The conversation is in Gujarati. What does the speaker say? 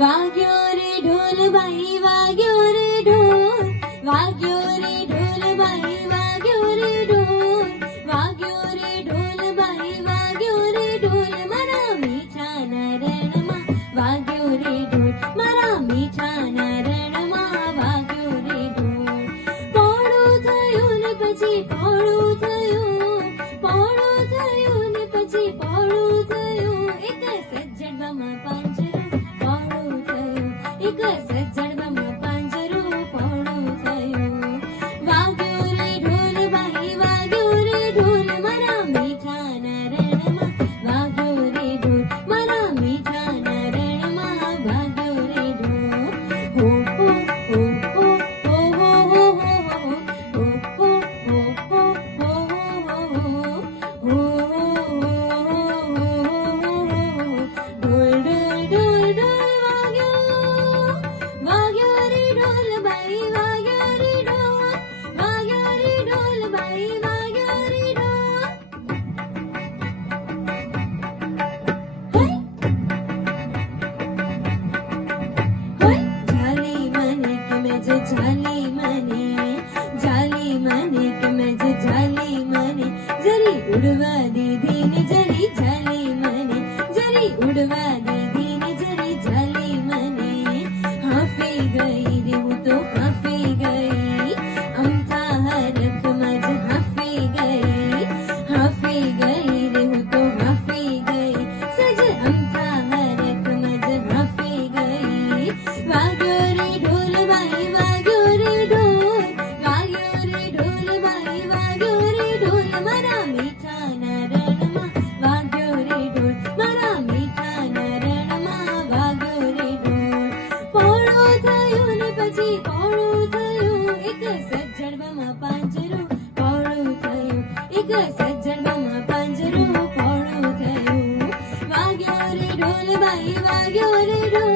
વાગ્યો રે ઢોલ ભાઈ વાગ્યો રે ઢોલ, વાગ્યો રે ઢોલ ભાઈ વાગ્યો રે ઢોલ, વાગ્યો રે ઢોલ ભાઈ વાગ્યો રે ઢોલ, મારા મીઠાના રણમાં વાગ્યો રે ઢોલ, મારા મીઠાના રણમાં વાગ્યો રે ઢોલ. પોળું થયું ને પછી પોળું થયું, પોળું થયું ને પછી પોળું થયું, એક સજ્જડવામાં પાંજરું પોળું થયું, એક સજ્જડવામાં પાંજરું પોળું થયું. વાગ્યો રે ઢોલ ભાઈ વાગ્યો રે ઢોલ, મારા મીઠાના રણમાં વાગ્યો રે ઢોલ, મારા મીઠાના રણમાં વાગ્યો રે ઢોલ. હો હો હો હો હો હો હો હો હો હો હો હો હો હો ઢોલ ઢોલ ઢોલ ઢોલ વાગ્યો, વાગ્યો રે ઢોલ ભાઈ વાગ્યો રે ઢોલ, વાગ્યો રે ઢોલ ભાઈ વાગ્યો રે ઢોલ. હોય જાલી મને કે મેં જે જાલી મને, જાલી મને કે મેં જે જાલી મને, જરી ઉડવા દીધી ને જરી જાલી મને, જરી ઉડવા દીધી ને જરી જાલી મને. હાફી ગઈ રે હું તો હાફી ગઈ, અમથા હરખમાં જ હાફી ગઈ, હાફી ગઈ રે હું તો હાફી ગઈ, સજ અમથા હરખમાં જ હાફી ગઈ. વાગ્યો રે ઢોલ ભાઈ વાગ્યો રે ઢોલ, વાગ્યો રે ઢોલ ભાઈ વાગ્યો રે ઢોલ, મારા મીઠાના રણમાં વાગ્યો રે ઢોલ, મારા મીઠાના રણમાં વાગ્યો રે ઢોલ. પોળું થયું ને પછી પોળું થયું, એક સજ્જડવામાં પાંજરું પોળું થયું, એક સજ્જડવામાં પાંજરું પોળું થયું. વાગ્યો રે ઢોલ ભાઈ વાગ્યો રે ઢોલ,